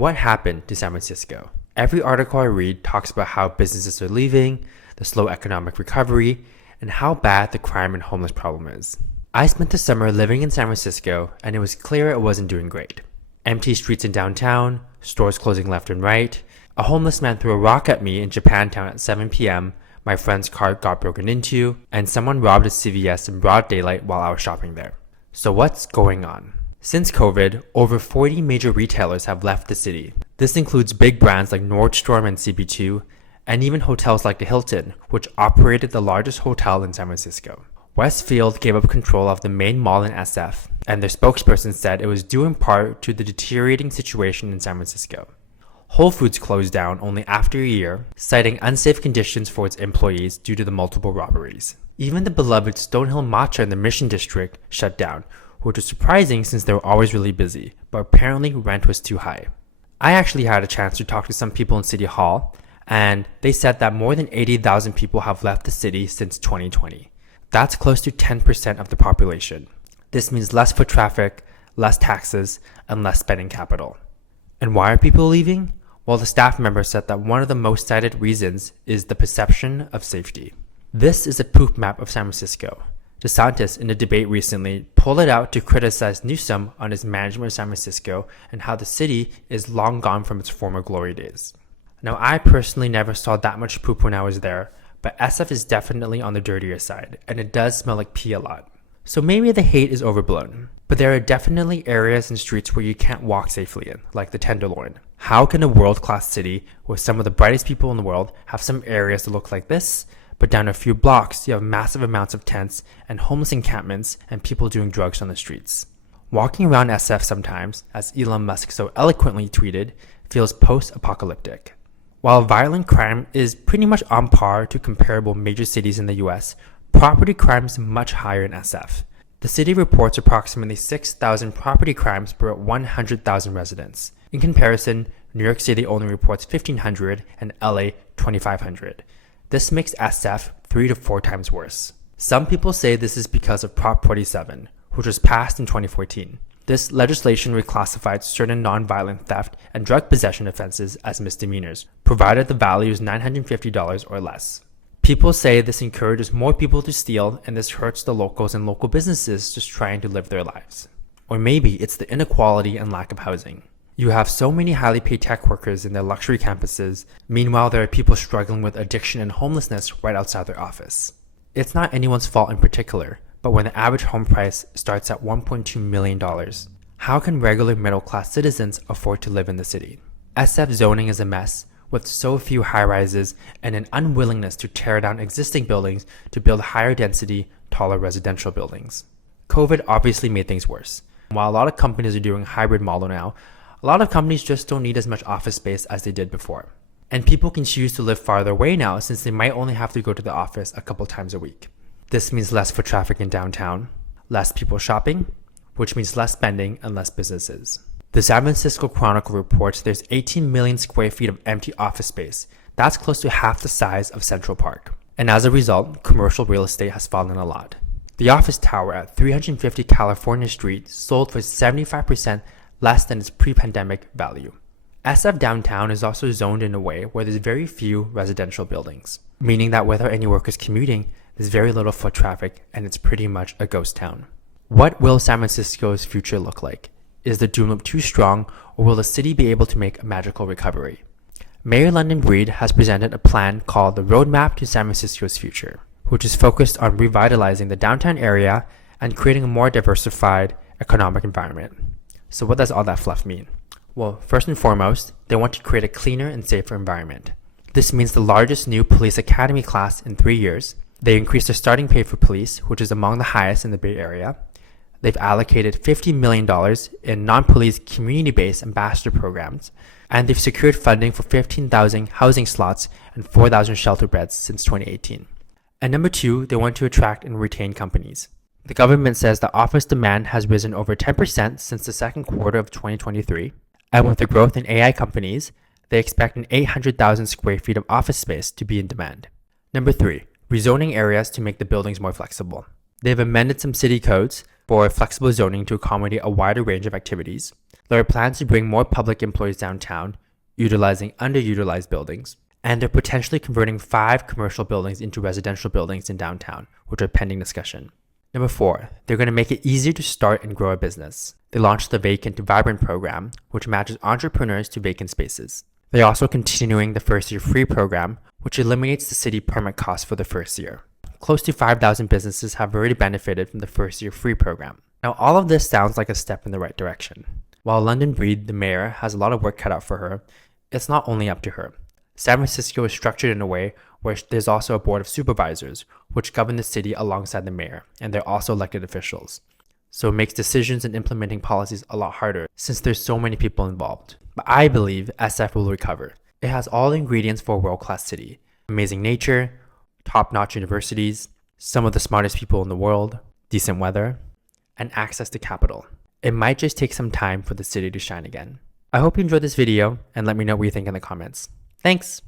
What happened to San Francisco? Every article I read talks about how businesses are leaving, the slow economic recovery, and how bad the crime and homeless problem is. I spent the summer living in San Francisco, and it was clear it wasn't doing great. Empty streets in downtown, stores closing left and right, a homeless man threw a rock at me in Japantown at 7 p.m., my friend's car got broken into, and someone robbed a CVS in broad daylight while I was shopping there. So what's going on? Since COVID, over 40 major retailers have left the city. This includes big brands like Nordstrom and CB2, and even hotels like the Hilton, which operated the largest hotel in San Francisco. Westfield gave up control of the main mall in SF, and their spokesperson said it was due in part to the deteriorating situation in San Francisco. Whole Foods closed down only after a year, citing unsafe conditions for its employees due to the multiple robberies. Even the beloved Stonehill Matcha in the Mission District shut down, which was surprising since they were always really busy, but apparently rent was too high. I actually had a chance to talk to some people in City Hall, and they said that more than 80,000 people have left the city since 2020. That's close to 10% of the population. This means less foot traffic, less taxes, and less spending capital. And why are people leaving? Well, the staff member said that one of the most cited reasons is the perception of safety. This is a poop map of San Francisco. DeSantis, in a debate recently, pulled it out to criticize Newsom on his management of San Francisco and how the city is long gone from its former glory days. Now, I personally never saw that much poop when I was there, but SF is definitely on the dirtier side, and it does smell like pee a lot. So maybe the hate is overblown, but there are definitely areas and streets where you can't walk safely in, like the Tenderloin. How can a world-class city with some of the brightest people in the world have some areas that look like this, but down a few blocks you have massive amounts of tents and homeless encampments and people doing drugs on the streets? Walking around SF sometimes, as Elon Musk so eloquently tweeted, feels post-apocalyptic. While violent crime is pretty much on par to comparable major cities in the US, property crime is much higher in SF. The city reports approximately 6,000 property crimes per 100,000 residents. In comparison, New York City only reports 1,500 and LA 2,500. This makes SF 3 to 4 times worse. Some people say this is because of Prop 47, which was passed in 2014. This legislation reclassified certain nonviolent theft and drug possession offenses as misdemeanors, provided the value is $950 or less. People say this encourages more people to steal, and this hurts the locals and local businesses just trying to live their lives. Or maybe it's the inequality and lack of housing. You have so many highly paid tech workers in their luxury campuses. Meanwhile, there are people struggling with addiction and homelessness right outside their office. It's not anyone's fault in particular, but when the average home price starts at $1.2 million, how can regular middle-class citizens afford to live in the city? SF zoning is a mess, with so few high-rises and an unwillingness to tear down existing buildings to build higher density, taller residential buildings. COVID obviously made things worse. While a lot of companies are doing a hybrid model now, a lot of companies just don't need as much office space as they did before. And people can choose to live farther away now since they might only have to go to the office a couple times a week. This means less foot traffic in downtown, less people shopping, which means less spending and less businesses. The San Francisco Chronicle reports there's 18 million square feet of empty office space. That's close to half the size of Central Park. And as a result, commercial real estate has fallen a lot. The office tower at 350 California Street sold for 75% less than its pre-pandemic value. SF downtown is also zoned in a way where there's very few residential buildings, meaning that without any workers commuting, there's very little foot traffic and it's pretty much a ghost town. What will San Francisco's future look like? Is the doom loop too strong, or will the city be able to make a magical recovery? Mayor London Breed has presented a plan called the Roadmap to San Francisco's Future, which is focused on revitalizing the downtown area and creating a more diversified economic environment. So what does all that fluff mean? Well, first and foremost, they want to create a cleaner and safer environment. This means the largest new police academy class in 3 years. They increased their starting pay for police, which is among the highest in the Bay Area. They've allocated $50 million in non-police community-based ambassador programs, and they've secured funding for 15,000 housing slots and 4,000 shelter beds since 2018. And number 2, they want to attract and retain companies. The government says that office demand has risen over 10% since the second quarter of 2023, and with the growth in AI companies, they expect an 800,000 square feet of office space to be in demand. Number 3, rezoning areas to make the buildings more flexible. They've amended some city codes, for flexible zoning to accommodate a wider range of activities. There are plans to bring more public employees downtown, utilizing underutilized buildings. And they're potentially converting 5 commercial buildings into residential buildings in downtown, which are pending discussion. Number 4, they're going to make it easier to start and grow a business. They launched the Vacant to Vibrant program, which matches entrepreneurs to vacant spaces. They're also continuing the First Year Free program, which eliminates the city permit costs for the first year. Close to 5,000 businesses have already benefited from the First Year Free program. Now, all of this sounds like a step in the right direction. While London Breed, the mayor, has a lot of work cut out for her, it's not only up to her. San Francisco is structured in a way where there's also a board of supervisors, which govern the city alongside the mayor, and they're also elected officials. So it makes decisions and implementing policies a lot harder since there's so many people involved. But I believe SF will recover. It has all the ingredients for a world-class city. Amazing nature, top-notch universities, some of the smartest people in the world, decent weather, and access to capital. It might just take some time for the city to shine again. I hope you enjoyed this video and let me know what you think in the comments. Thanks!